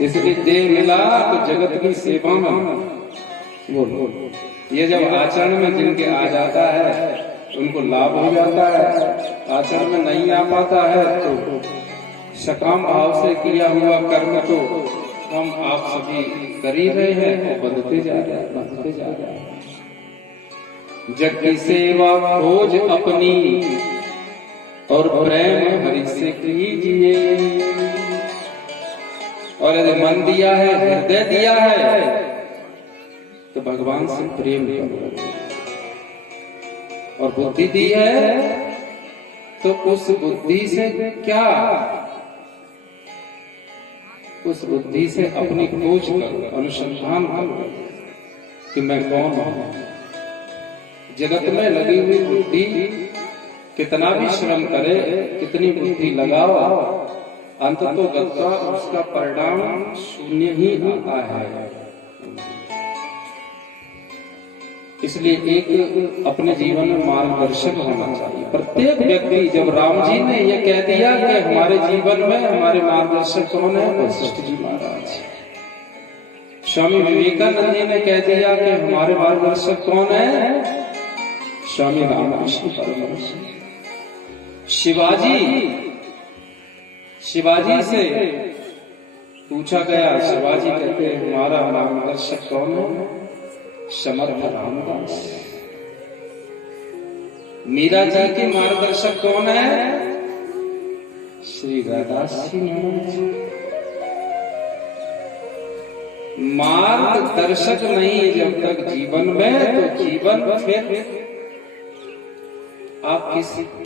इसलिए देह मिला तो जगत की सेवा में बोलो। ये जब आचरण में जिनके आ जाता है उनको लाभ हो जाता है, आचरण में नहीं आ पाता है तो सकाम भाव से किया हुआ कर्म तो हम आप सभी कर ही रहे हैं और बढ़ते जा रहे हैं, बढ़ते जा रहे हैं। जग की सेवा खोज अपनी और प्रेम हरि से कीजिए। और यदि मन दिया है, हृदय दिया है तो भगवान से प्रेम करो। और बुद्धि दी है तो उस बुद्धि से क्या, उस बुद्धि से अपनी खोज करो, अनुसंधान करो कि मैं कौन हूं। जगत में लगी हुई बुद्धि कितना भी श्रम करे, कितनी बुद्धि लगाओ, अंततोगत्वा उसका परिणाम शून्य ही आता है। इसलिए एक अपने जीवन में मार्गदर्शक होना चाहिए प्रत्येक व्यक्ति। जब राम जी ने यह कह दिया कि हमारे जीवन में हमारे मार्गदर्शक कौन है, वशिष्ठ जी महाराज। स्वामी विवेकानंद जी ने कह दिया कि हमारे मार्गदर्शक कौन है, स्वामी रामकृष्ण परमहंस। शिवाजी से पूछा गया, शिवाजी कहते हैं हमारा मार्गदर्शक कौन है, समर्थ रामदास। मीरा जी के मार्गदर्शक कौन है, श्री राधास जी महाराज। मार्गदर्शक नहीं जब तक जीवन में, तो जीवन फिर आप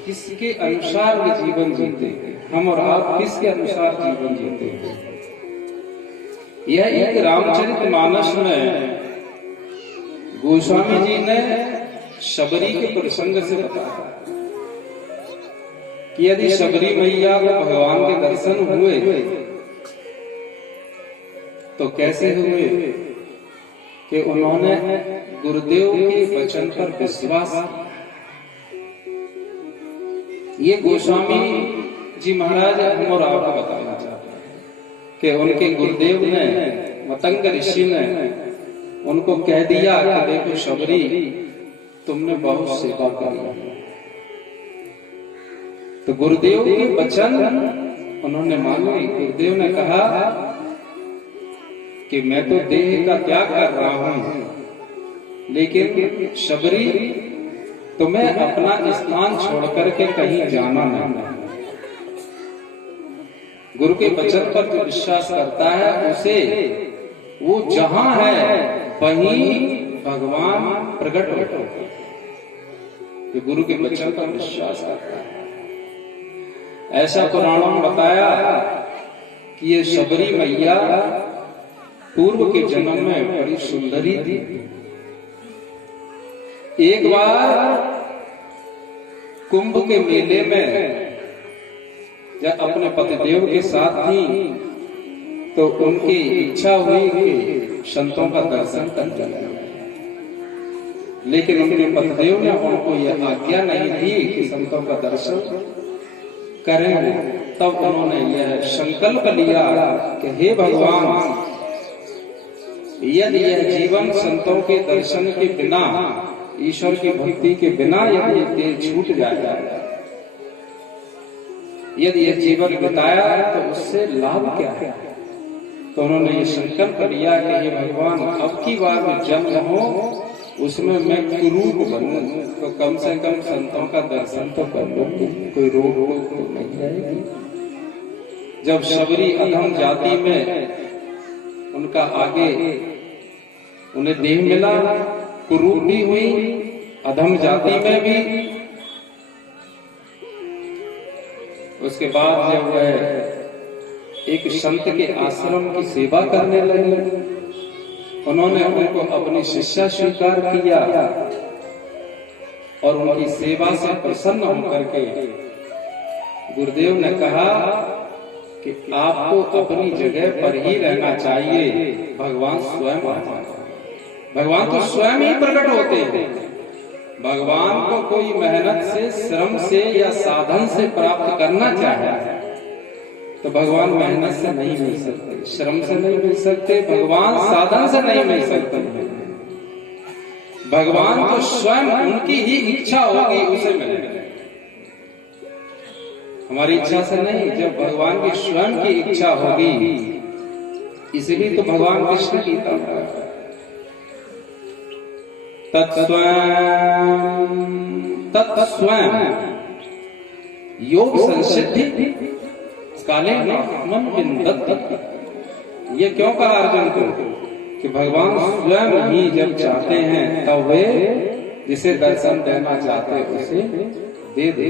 किसके अनुसार जीवन जीते हैं, हम और आप किसके अनुसार जीवन जीते हैं। यह एक रामचरितमानस में गोस्वामी जी ने शबरी के प्रसंग से बताया कि यदि शबरी मैया को भगवान के दर्शन हुए तो कैसे हुए कि उन्होंने गुरुदेव के वचन पर विश्वास किया। ये गोस्वामी जी महाराज हम और आपको बताना चाहते हैं कि उनके गुरुदेव ने, मतंग ऋषि ने उनको कह दिया कि देखो शबरी, तुमने बहुत सेवा करी। तो गुरुदेव के वचन उन्होंने माने। गुरुदेव ने कहा कि मैं तो देह का त्याग कर रहा हूं, लेकिन शबरी तुम्हें अपना स्थान छोड़ करके कहीं जाना नहीं। गुरु के वचन पर जो विश्वास करता है उसे वो जहां है वहीं भगवान प्रकट होते हैं। ये गुरु के वचन पर विश्वास करता है। ऐसा पुराणों में बताया कि ये शबरी मैया पूर्व के जन्म में बड़ी सुंदरी थी। एक बार कुंभ के मेले में जब अपने पतिदेव के साथ थी तो उनकी इच्छा हुई कि संतों का दर्शन कर जाए, लेकिन उनके पतिदेव ने उनको यह आज्ञा नहीं दी कि संतों का दर्शन करेंगे। तब उन्होंने यह संकल्प लिया कि हे भगवान, यदि यह जीवन संतों के दर्शन के बिना, ईश्वर की भक्ति के बिना यदि देह छूट जाता है, यदि यह जीवन बिताया तो उससे लाभ क्या है। तो उन्होंने ये संकल्प लिया कि हे भगवान, अब की बार में जन्म हो उसमें मैं कुरूप बनूं तो कम से कम संतों का दर्शन तो कर लूंगी, कोई रोग तो नहीं रहेगी। जब शबरी अधम जाति में उनका आगे उन्हें देह मिला, कुरूप भी हुई, अधम जाति में भी। उसके बाद जब वह एक संत के आश्रम की सेवा करने लगे, उन्होंने उनको अपनी शिष्या स्वीकार किया और उनकी सेवा से प्रसन्न होकर के गुरुदेव ने कहा कि आपको अपनी जगह पर ही रहना चाहिए, भगवान स्वयं आ जाए। भगवान तो स्वयं ही प्रकट होते हैं। भगवान को कोई मेहनत से, श्रम से या साधन से प्राप्त करना चाहे तो भगवान मेहनत से नहीं मिल सकते, श्रम से नहीं मिल सकते, भगवान साधन से नहीं मिल सकते। भगवान तो स्वयं उनकी ही इच्छा होगी उसे मिलेगा, हमारी इच्छा से नहीं। जब भगवान की स्वयं की इच्छा होगी, इसीलिए तो भगवान कृष्ण गीता में तत्स्वयं योग संसिद्धि काले मन विन्दति। ये क्यों कहा अर्जुन को कि भगवान स्वयं ही जब चाहते हैं तब वे जिसे दर्शन देना चाहते उसे दे दे।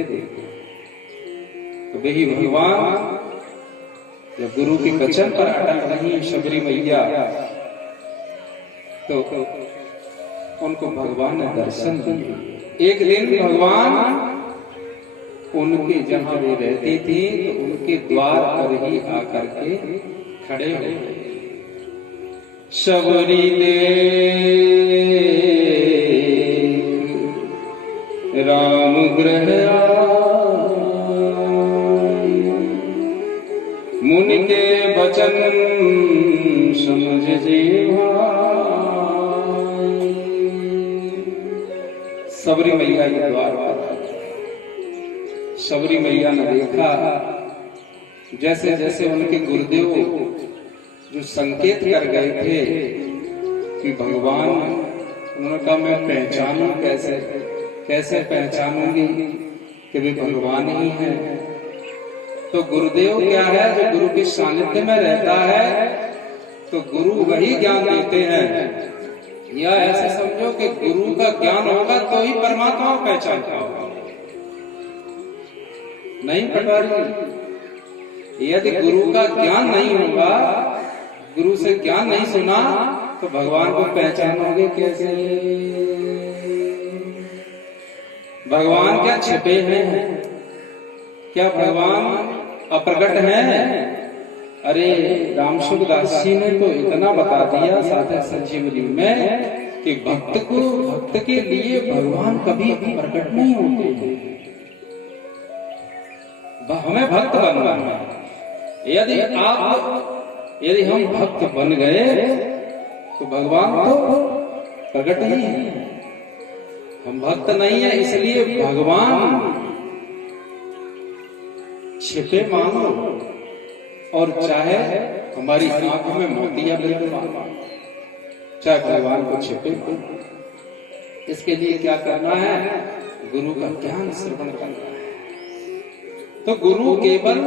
तो वही भगवान जब गुरु के वचन पर अटल रही शबरी मैया, तो उनको भगवान ने दर्शन दिए। एक दिन भगवान उनके जहां वे रहती थी तो उनके द्वार पर ही आकर के खड़े हो गए। शबरी देख राम गृह मुनि के वचन समझ जीवा। शबरी मैया के द्वार पर शबरी मैया ने देखा, जैसे जैसे उनके गुरुदेव जो संकेत कर गए थे कि भगवान, उन्होंने कहा मैं पहचानूं कैसे, कैसे पहचानूंगी कि वे भगवान ही हैं। तो गुरुदेव क्या है, जो गुरु के सानिध्य में रहता है तो गुरु वही ज्ञान देते हैं। या ऐसे समझो कि गुरु का ज्ञान होगा तो ही परमात्मा को पहचान पाओगे, नहीं पटवारी। यदि गुरु का ज्ञान नहीं होगा, गुरु से ज्ञान नहीं सुना तो भगवान को पहचानोगे कैसे? भगवान क्या छिपे हैं? क्या भगवान अप्रकट है? अरे रामसुखदास जी ने तो इतना बता दिया साधक संजीवनी में कि भक्त के लिए भगवान कभी प्रकट नहीं होते। हमें भक्त बनना है। यदि हम भक्त बन गए तो भगवान तो प्रकट ही है। हम भक्त नहीं है, इसलिए भगवान छिपे मानो, और चाहे हमारी आंखों में मोतिया बिल्कुल मानो, चाहे भगवान को छिपे। इसके लिए क्या करना है? गुरु का ज्ञान श्रवण करना है। तो गुरु केवल,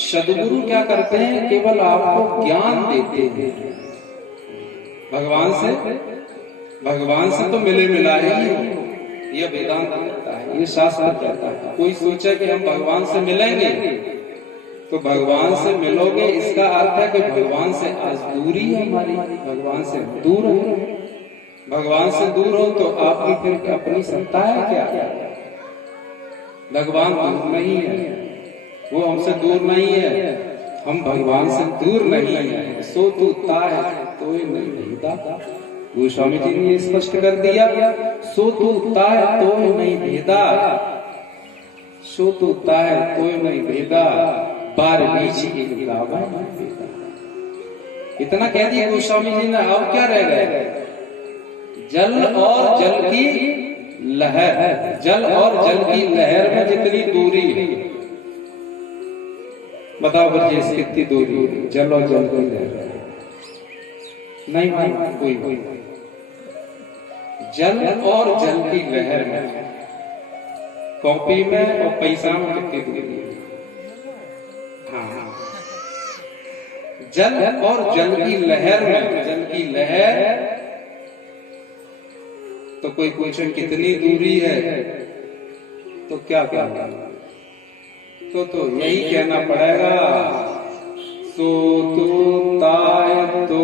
सदगुरु क्या करते हैं? केवल आपको ज्ञान देते हैं। भगवान से तो मिले मिलाए ही हो, यह वेदांत कहता है, ये शास्त्र कहता है। कोई सोचे कि हम भगवान से मिलेंगे तो भगवान से मिलोगे, इसका अर्थ है कि भगवान से आज दूरी है हमारी, भगवान से दूर हो। भगवान से दूर हो तो आपकी फिर अपनी सत्ता है क्या? भगवान दूर नहीं है, वो हमसे दूर नहीं है, हम भगवान से दूर नहीं है। सो तू ताय तो नहीं भेदा, गोस्वामी जी ने स्पष्ट कर दिया। सो तू ताय तो नहीं भेदा, सो तू ताय तो नहीं भेदा, बार बीच एक गावा नहीं भेदा। इतना कह दिया गोस्वामी जी ने। अब क्या रह गए? जल और जल की लहर, जल और जल की लहर में जितनी दूरी है, बताओ बच्चे कितनी दूरी है? जल और जल की लहर नहीं मालूम कोई। जल और जल की लहर में, कॉपी में और पैसा में कितनी दूरी है? हाँ, जल और जल की लहर में, जल की लहर तो कोई पूछे कितनी दूरी है तो क्या कहना? तो यही कहना पड़ेगा, सो तू ताय तो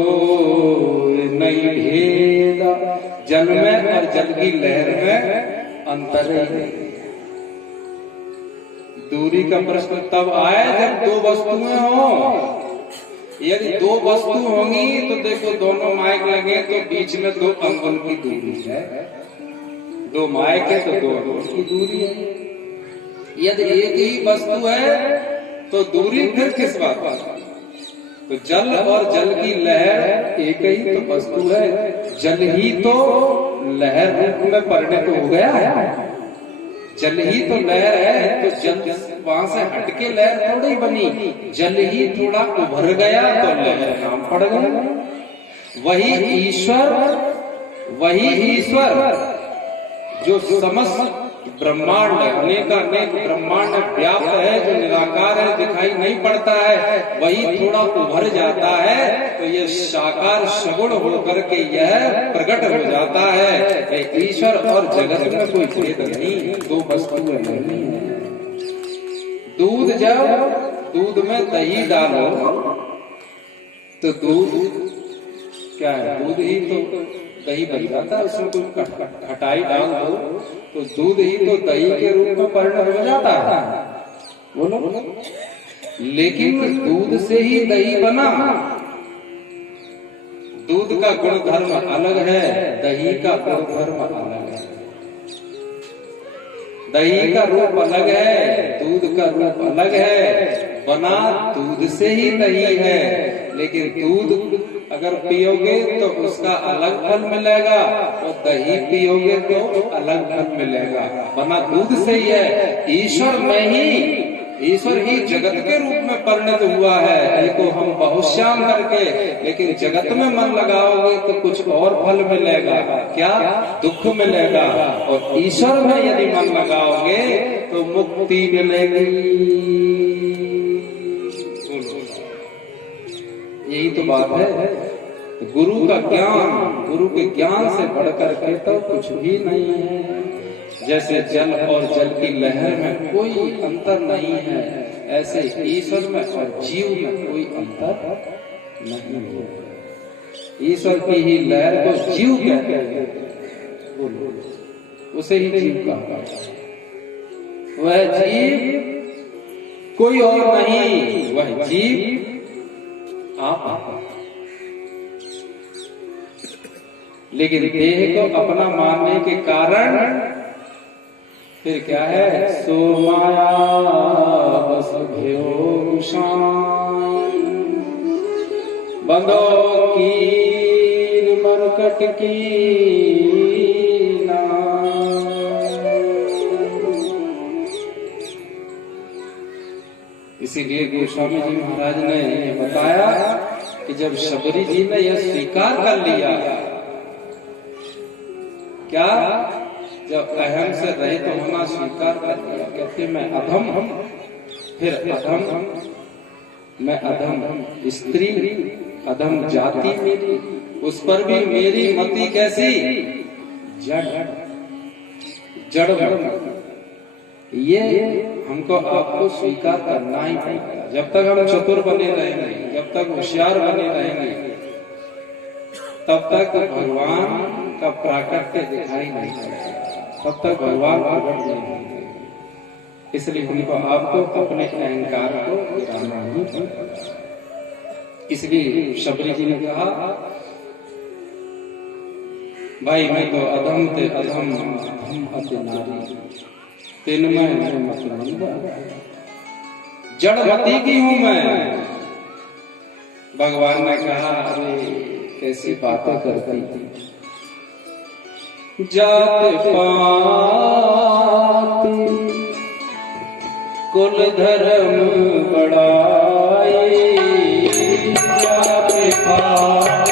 नहीं भेदा। जल में और जल की लहर में अंतर है। दूरी का प्रश्न तब आए जब दो वस्तुएं हो। यदि दो वस्तु होंगी तो देखो दोनों माइक लगे तो बीच में 2 अंगुल की दूरी है। 2 माइक है तो 2 अंगुल की दूरी है। यदि एक ही वस्तु है तो दूरी फिर किस बात की? तो जल और जल की लहर एक ही तो वस्तु है। जल ही तो लहर रूप में परिणत हो गया है। जल ही तो लहर है, तो जल वहां से हटके लहर थोड़ी बनी। जल ही थोड़ा उभर गया तो लहर नाम पड़ गया। वही ईश्वर जो समस्त ब्रह्मांड अनेक ब्रह्मांड व्याप्त है, जो निराकार है, दिखाई नहीं पड़ता है, वही थोड़ा उभर जाता है तो ये साकार सगुण होकर के यह प्रकट हो जाता है। ईश्वर और जगत में कोई भेद नहीं, दो वस्तुएं नहीं है। दूध में दही डालो तो दूध क्या है? दूध ही तो दही बन जाता है। उसमें कुछ खटाई डाल दो तो दूध ही तो दही के रूप में परिणत हो जाता है। बोलो, लेकिन दूध से ही दही बना। दूध का गुणधर्म अलग है, दही का गुणधर्म अलग है। दही का रूप अलग है, दूध का रूप अलग है। बना दूध से ही दही है, लेकिन दूध अगर पियोगे तो उसका अलग फल मिलेगा और दही पियोगे तो अलग फल मिलेगा। बना दूध से ही है। ईश्वर ही जगत के रूप में परिणत हुआ है। इनको हम बहुश्याम करके, लेकिन जगत में मन लगाओगे तो कुछ और फल मिलेगा। क्या? दुख मिलेगा। और ईश्वर में यदि मन लगाओगे तो मुक्ति मिलेगी। यही तो बात है। गुरु का ज्ञान, गुरु के ज्ञान से बढ़कर के तो कुछ भी नहीं है। जैसे जल और जल की लहर में कोई अंतर नहीं है, ऐसे ईश्वर में और जीव में कोई अंतर नहीं है। ईश्वर की ही लहर को जीव कहते हैं, उसे ही जीव कहा। वह जीव कोई और नहीं, वह जीव आप। लेकिन देह को अपना मानने के कारण फिर क्या है? सो माया बस भयो बंदो कीर मरकट की ना। इसीलिए गोस्वामी जी महाराज ने ये बताया कि जब शबरी जी ने यह स्वीकार कर लिया, क्या? जब अहम से रहित तो होना स्वीकार कर लिया, कहते मैं अधम, फिर अधम, मैं अधम स्त्री, अधम जाति मेरी, उस पर भी मेरी मति कैसी? जड़। ये हमको आपको स्वीकार करना ही पड़ेगा। जब तक हम चतुर बने रहेंगे, जब तक होशियार बने रहेंगे, तब तक भगवान का प्राकट्य दिखाई नहीं पड़ेगा, तब तक भगवान प्रकट नहीं होंगे। इसलिए हमको आपको अपने अहंकार को गिराना ही पड़ेगा। इसलिए शबरी जी ने कहा, भाई मैं तो अधम ते अधम अति नारी, तिनमय मत मंदा, जड़मती की हूं मैं। भगवान ने कहा, अरे कैसी बातें करती थी, जात पात कुल धर्म बढ़ाई, जात पात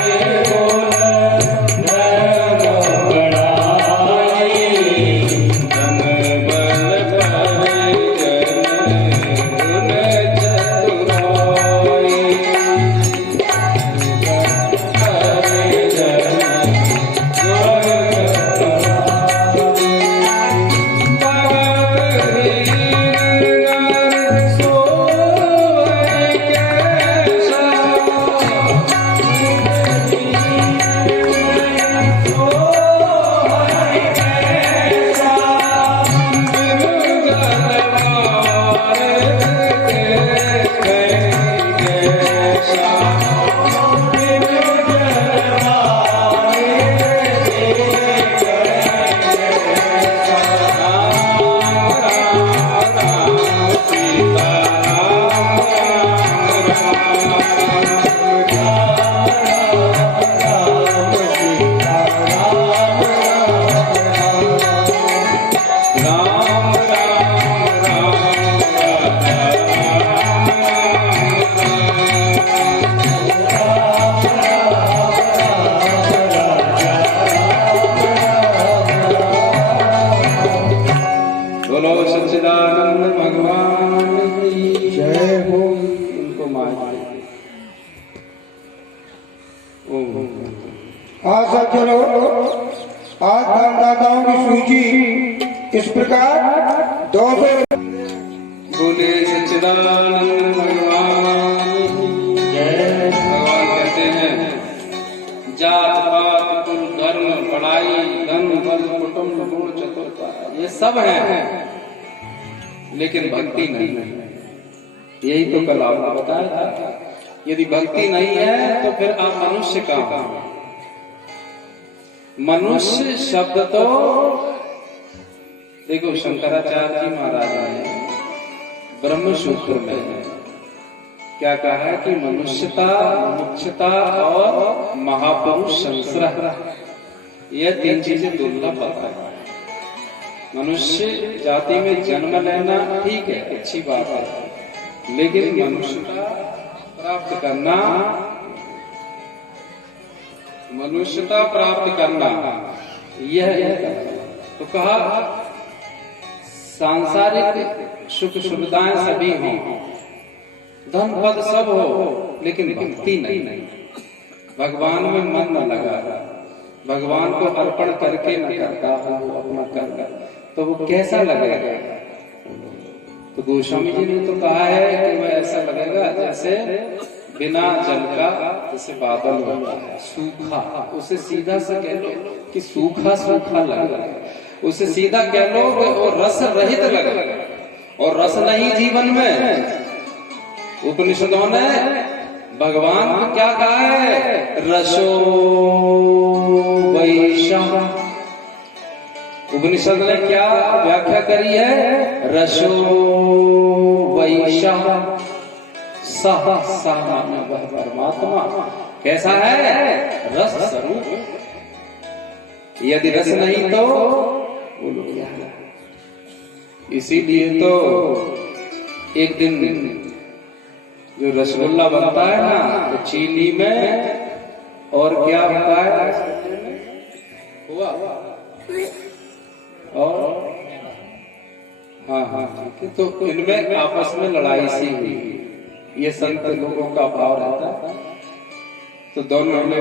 आज सब चलो, आज दानदाताओं की सूची इस प्रकार 200। बोले सच्चिदानंद भगवान जय। भगवान कहते हैं जात पात कुल धर्म पढ़ाई धन बल कुटुंब गुण चतुरता ये सब है, लेकिन भक्ति नहीं है। यही तो कल आपने बताया था। यदि भक्ति नहीं है तो फिर आप मनुष्य कहाँ? मनुष्य शब्द तो देखो शंकराचार्य जी महाराज ने ब्रह्म सूत्र में क्या कहा है कि मनुष्यता मुमुक्षुता और महापुरुष संश्रय यह तीन चीजें दुर्लभ होता है। मनुष्य जाति में जन्म लेना ठीक है, अच्छी बात है, लेकिन मनुष्यता प्राप्त करना, मनुष्यता प्राप्त करना यह तो कहा सांसारिक सुख सुविधाएं सभी हों, धन पद सब हो, लेकिन भक्ति नहीं। भगवान में मन न लगा, भगवान को अर्पण करके न करता वो अपना कर, तो वो कैसा लगेगा? तो गोस्वामी जी ने तो कहा है कि वह ऐसा लगेगा जैसे बिना जल का, जैसे बादल होता है सूखा, उसे सीधा से कह लो कि सूखा सूखा लगेगा, उसे सीधा कह लो और रस रहित लगेगा। और रस नहीं जीवन में। उपनिषदों ने भगवान को क्या कहा है? रसो वैशः। उपनिषद ने क्या व्याख्या करी है? रसो वैशः सह वह परमात्मा कैसा है? रस स्वरूप। यदि रस नहीं तो बोलो क्या है? इसीलिए तो एक दिन जो रसगुल्ला बनता है ना, तो चीनी में और क्या होता है? हुआ और हाँ, तो इनमें आपस में लड़ाई सी हुई। ये संत लोगों का भाव रहता है। तो दोनों ने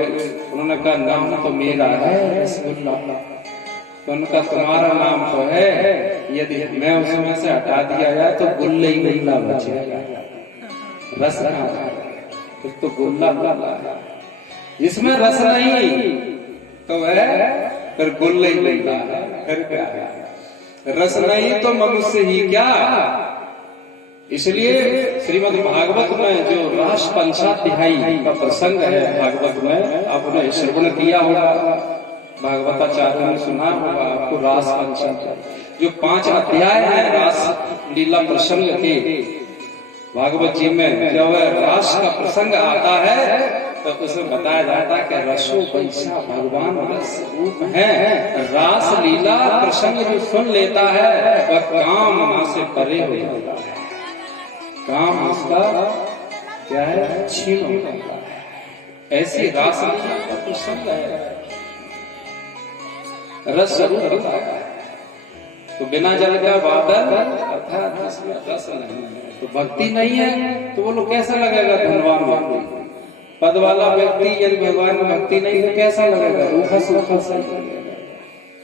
उन्होंने कहा नाम तो मेरा है रसगुल्ला, तो उनका तुम्हारा नाम तो है, यदि मैं उसमें से हटा दिया जाए तो गुल्ले ही गुल्ला बचेगा, रस फिर तो गुल्ला है। जिसमें रस नहीं तो वह फिर गुल्ले ही गुल्ला है, फिर क्या है? रस नहीं तो मनुष्य ही क्या। इसलिए श्रीमद् भागवत में जो रास पंचाध्यायी का प्रसंग है भागवत में, आपने श्रवण किया होगा, भागवताचार्य ने सुना होगा आपको। रास पंचाध्याय जो 5 अध्याय है रास लीला प्रसंग के भागवत जी में, जब रास का प्रसंग आता है तो उसमें बताया जाता है कि रसो वैशा, भगवान रस रूप है। रास लीला प्रसंग जो सुन लेता है वह काम से परे हो जाता है, काम उसका क्या है? छीन हो जाता है। ऐसी रास लीला का प्रसंग है, रस स्वरूप होता है। तो बिना जल का बादल अर्थात जिसमें रस नहीं है, तो भक्ति नहीं है, तो वो लोग कैसा लगेगा? धनवान व्यक्ति, पद वाला व्यक्ति यदि भगवान में भक्ति नहीं तो कैसा लगेगा? रूखा सूखा सा लगेगा।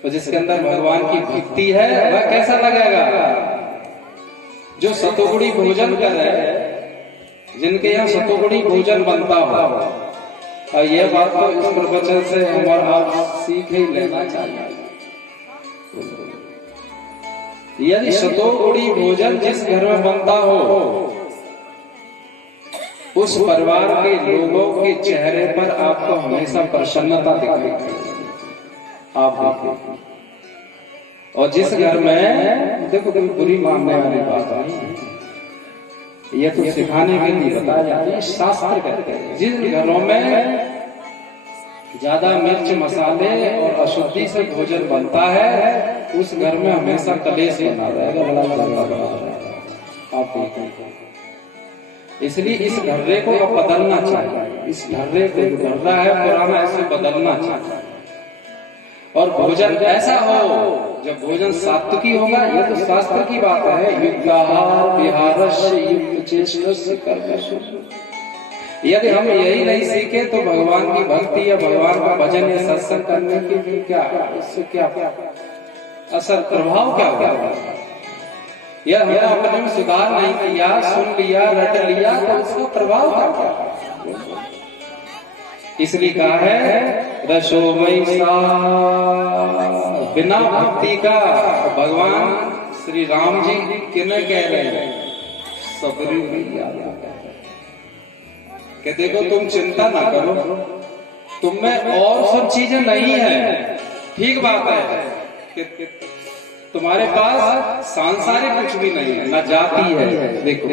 तो जिसके अंदर भगवान की भक्ति है वह कैसा लगेगा? जो सतोगुणी भोजन करे, जिनके यहाँ सतोगुणी भोजन बनता हो, और यह बात तो इस प्रवचन से हमारा आप सीख ही लेना चाहिए। यदि सतोगुणी भोजन जिस घर में बनता हो, उस परिवार के लोगों के चेहरे पर आपको हमेशा प्रसन्नता दिखेगी। आप देखो, और जिस घर में देखो कोई बुरी मानने वाली बात नहीं, ये तो सिखाने के लिए बताया जाता है, शास्त्र कहते हैं। जिन घरों में ज्यादा मिर्च मसाले और अशुद्धि से भोजन बनता है उस घर में हमेशा कलेश बना रहेगा, बड़ा झगड़ा बना रहेगा। आप देखें, इसलिए इस ढर्रे को अब बदलना चाहिए। इस ढर्रे को जो ढर्रा है पुराना, इसे बदलना चाहिए। और भोजन ऐसा हो, जब भोजन सात्विकी होगा, ये तो शास्त्र की बात है। युक्ताहार विहारस्य युक्त चेष्टस्य कर्मसु। यदि हम यही नहीं सीखे तो भगवान की भक्ति या भगवान का भजन या सत्संग करने के लिए क्या, इससे क्या असर प्रभाव क्या होगा? यह हमने अपने में सुधार नहीं किया, सुन लिया, रट लिया, तो उसका प्रभाव क्या होगा? इसलिए कहा है रसोमयी सा। बिना भक्ति का भगवान श्री राम जी किन्हें कह रहे हैं? सबरी मैया कि देखो तुम चिंता ना करो, तुम में और सब चीजें नहीं है, ठीक बात है कि तुम्हारे पास सांसारिक कुछ भी नहीं है, ना जाति है, देखो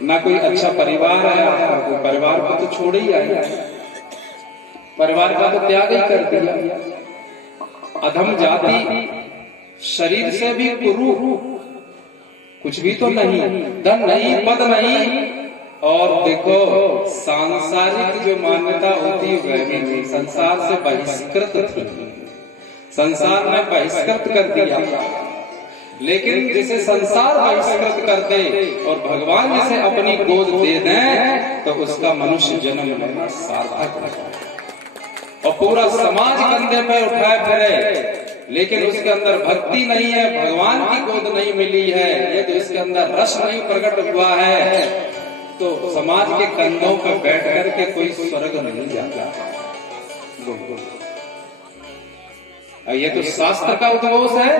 ना कोई अच्छा परिवार है आपका, कोई परिवार को तो छोड़ ही आया, परिवार का तो त्याग ही कर दिया, अधम जाति, शरीर से भी कुरूप, कुछ भी तो नहीं, धन नहीं, पद नहीं, और देखो सांसारिक जो मान्यता होती है वह भी नहीं, संसार से बहिष्कृत थी, संसार ने बहिष्कृत कर दिया। लेकिन जिसे संसार बहिष्कृत कर दे और भगवान जिसे अपनी गोद दे दें तो उसका मनुष्य जन्म लेना सार्थक है। और पूरा समाज कंधे पे उठाए फिरे, लेकिन उसके अंदर भक्ति नहीं है, भगवान की गोद नहीं मिली है, यदि उसके अंदर रस नहीं प्रकट हुआ है तो समाज के कंधों पर बैठ करके कोई स्वर्ग नहीं जाता। ये तो शास्त्र का उद्घोष है।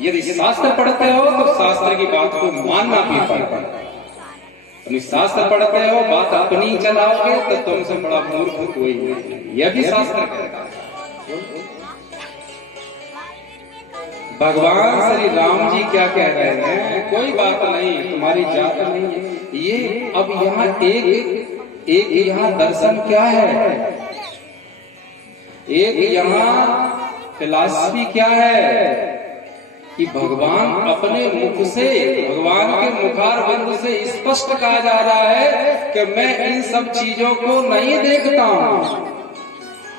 यदि शास्त्र पढ़ते हो तो शास्त्र की बात को मानना भी पड़ता है। शास्त्र पढ़ते हो, बात अपनी चलाओगे तो तुमसे बड़ा मूर्ख कोई नहीं। यह भी शास्त्र कहता है। भगवान श्री राम जी क्या कह रहे हैं? कोई बात नहीं, तुम्हारी जात नहीं है। ये अब यहाँ एक यहाँ दर्शन क्या है, एक यहाँ फिलॉसफी क्या है कि भगवान अपने मुख से, भगवान के मुखारबिंद से स्पष्ट कहा जा रहा है कि मैं इन सब चीजों को नहीं देखता हूँ,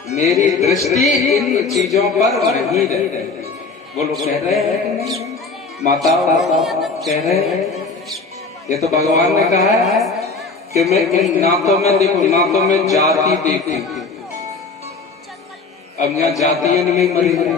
मेरी दृष्टि इन चीजों पर नहीं रहती। बोलो कह रहे हैं कि नहीं? माता कह रहे हैं। ये तो भगवान ने कहा है कि मैं इन नातों में देखो, नातों में जाति देखूं। अब यहाँ जातियों में मरी है,